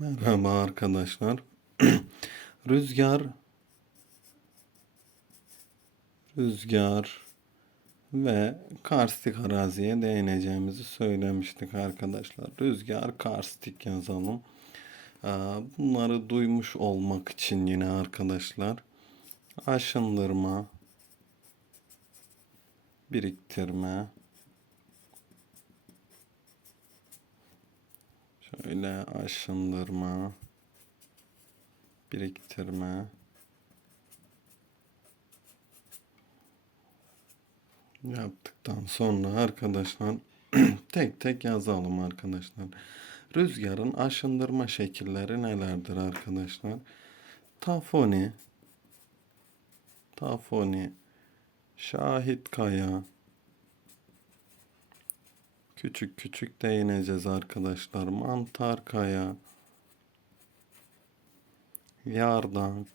Merhaba arkadaşlar. Rüzgar rüzgar ve karstik araziye değineceğimizi söylemiştik arkadaşlar. Rüzgar karstik yazalım. Aa, Bunları duymuş olmak için yine arkadaşlar aşındırma biriktirme Şöyle aşındırma, biriktirme, yaptıktan sonra arkadaşlar tek tek yazalım arkadaşlar. Rüzgarın aşındırma şekilleri nelerdir arkadaşlar? Tafoni, tafoni, şahit kaya, Küçük küçük değineceğiz arkadaşlar. Mantar kaya, yardank.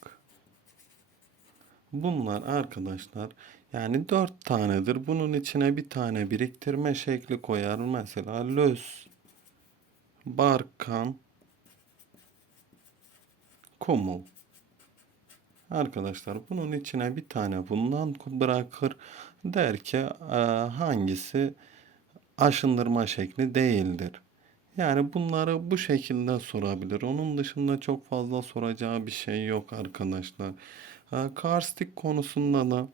Bunlar arkadaşlar yani dört tanedir. Bunun içine bir tane biriktirme şekli koyar. Mesela löz, barkan, kumul. Arkadaşlar bunun içine bir tane bundan bırakır. Der ki "Eee, hangisi aşındırma şekli değildir. Yani bunları bu şekilde sorabilir. Onun dışında çok fazla soracağı bir şey yok arkadaşlar. Karstik konusunda da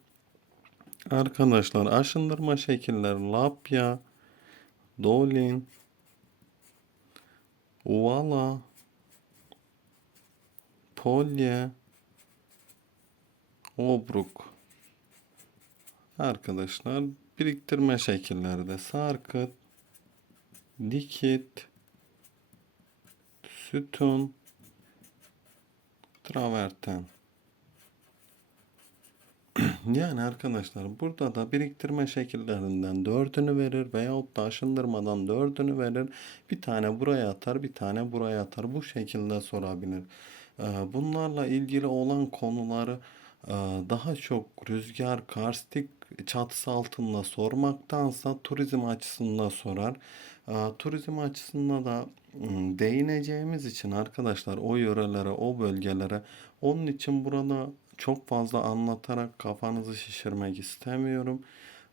arkadaşlar aşındırma şekilleri lapya, dolin, uvala, polye, obruk. Arkadaşlar biriktirme şekilleri de sarkıt, dikit, sütun, traverten. Yani arkadaşlar burada da biriktirme şekillerinden dördünü verir veyahut da aşındırmadan dördünü verir. Bir tane buraya atar, bir tane buraya atar. Bu şekilde sorabilir. Ee, Bunlarla ilgili olan konuları daha çok rüzgar, karstik çatısı altında sormaktansa turizm açısından sorar. Ee, Turizm açısından da değineceğimiz için arkadaşlar o yörelere, o bölgelere onun için burada çok fazla anlatarak kafanızı şişirmek istemiyorum.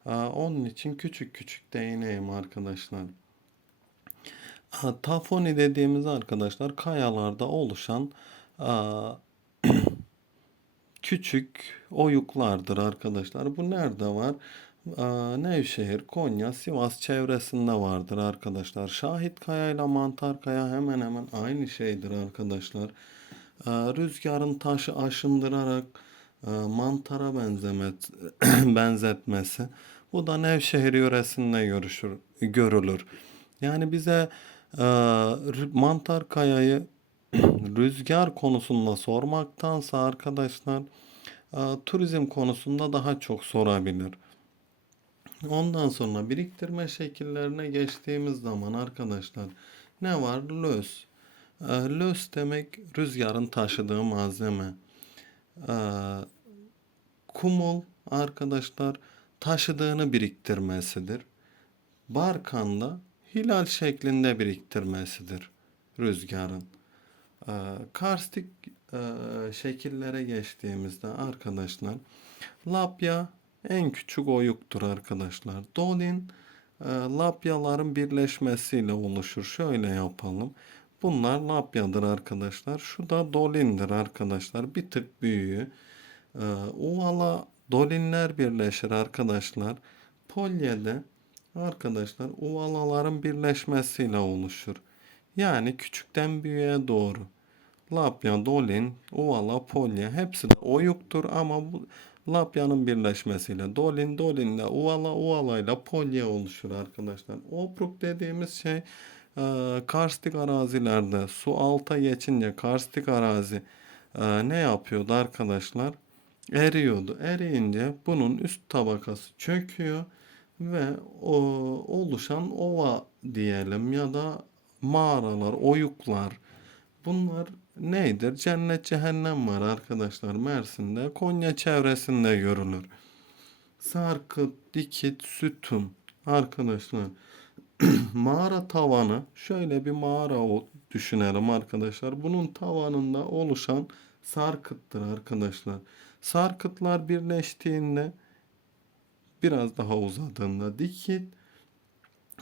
Ee, Onun için küçük küçük değineyim arkadaşlar. Tafoni dediğimiz arkadaşlar kayalarda oluşan küçük oyuklardır arkadaşlar. Bu nerede var? Nevşehir, Konya, Sivas çevresinde vardır arkadaşlar. Şahit Kaya ile Mantar Kaya hemen hemen aynı şeydir arkadaşlar. Rüzgarın taşı aşındırarak mantara benzemet, benzetmesi. Bu da Nevşehir yöresinde görüşür, görülür. Yani bize mantar kayayı rüzgar konusunda sormaktansa arkadaşlar e, turizm konusunda daha çok sorabilir. Ondan sonra biriktirme şekillerine geçtiğimiz zaman arkadaşlar ne var? Löz. E, löz demek rüzgarın taşıdığı malzeme. E, kumul arkadaşlar taşıdığını biriktirmesidir. Barkan da hilal şeklinde biriktirmesidir rüzgarın. Ee, karstik e, şekillere geçtiğimizde arkadaşlar lapya en küçük oyuktur arkadaşlar. Dolin e, lapyaların birleşmesiyle oluşur. Şöyle yapalım. Bunlar lapyadır arkadaşlar. Şu da dolindir arkadaşlar. Bir tık büyüğü. Ee, Uvala dolinler birleşir arkadaşlar. Polyede arkadaşlar uvalaların birleşmesiyle oluşur. Yani küçükten büyüğe doğru. Lapya, dolin, uvala, polye hepsi de oyuktur ama bu lapyanın birleşmesiyle dolin, dolinle uvala, uvalayla polye oluşur arkadaşlar. Obruk dediğimiz şey e, karstik arazilerde su alta geçince karstik arazi e, ne yapıyordu arkadaşlar? Eriyordu. Eriyince bunun üst tabakası çöküyor ve o oluşan ova diyelim ya da mağaralar, oyuklar bunlar neydir? Cennet cehennem var arkadaşlar Mersin'de, Konya çevresinde görülür. Sarkıt, dikit, sütun arkadaşlar mağara tavanı şöyle bir mağara düşünelim arkadaşlar. Bunun tavanında oluşan sarkıttır arkadaşlar. Sarkıtlar birleştiğinde biraz daha uzadığında dikit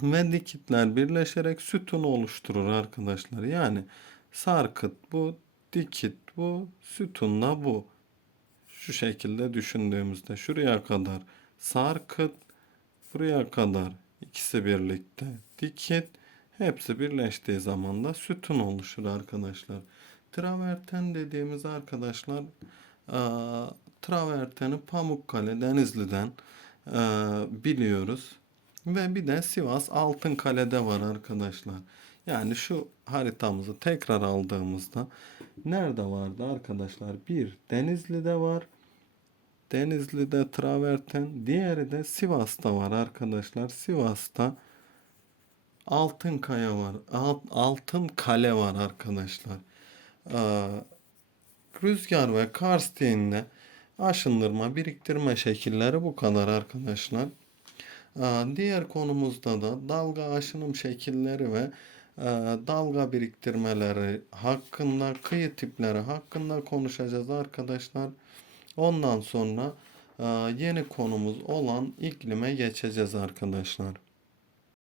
ve dikitler birleşerek sütun oluşturur arkadaşlar. Yani sarkıt bu, dikit bu, sütun da bu. Şu şekilde düşündüğümüzde şuraya kadar sarkıt, buraya kadar ikisi birlikte dikit, hepsi birleştiği zaman da sütun oluşur arkadaşlar. Traverten dediğimiz arkadaşlar eee, traverteni Pamukkale Denizli'den eee, biliyoruz. Ve bir de Sivas Altınkale'de var arkadaşlar. Yani şu haritamızı tekrar aldığımızda nerede vardı arkadaşlar? Bir Denizli'de var. Denizli'de traverten, diğeri de Sivas'ta var arkadaşlar. Sivas'ta Altınkaya var. Alt, Altın Kale var arkadaşlar. Ee, rüzgar ve karstiğinde aşındırma, biriktirme şekilleri bu kadar arkadaşlar. Ee, diğer konumuzda da dalga aşınım şekilleri ve dalga biriktirmeleri hakkında, kıyı tipleri hakkında konuşacağız arkadaşlar. Ondan sonra e, yeni konumuz olan iklime geçeceğiz arkadaşlar.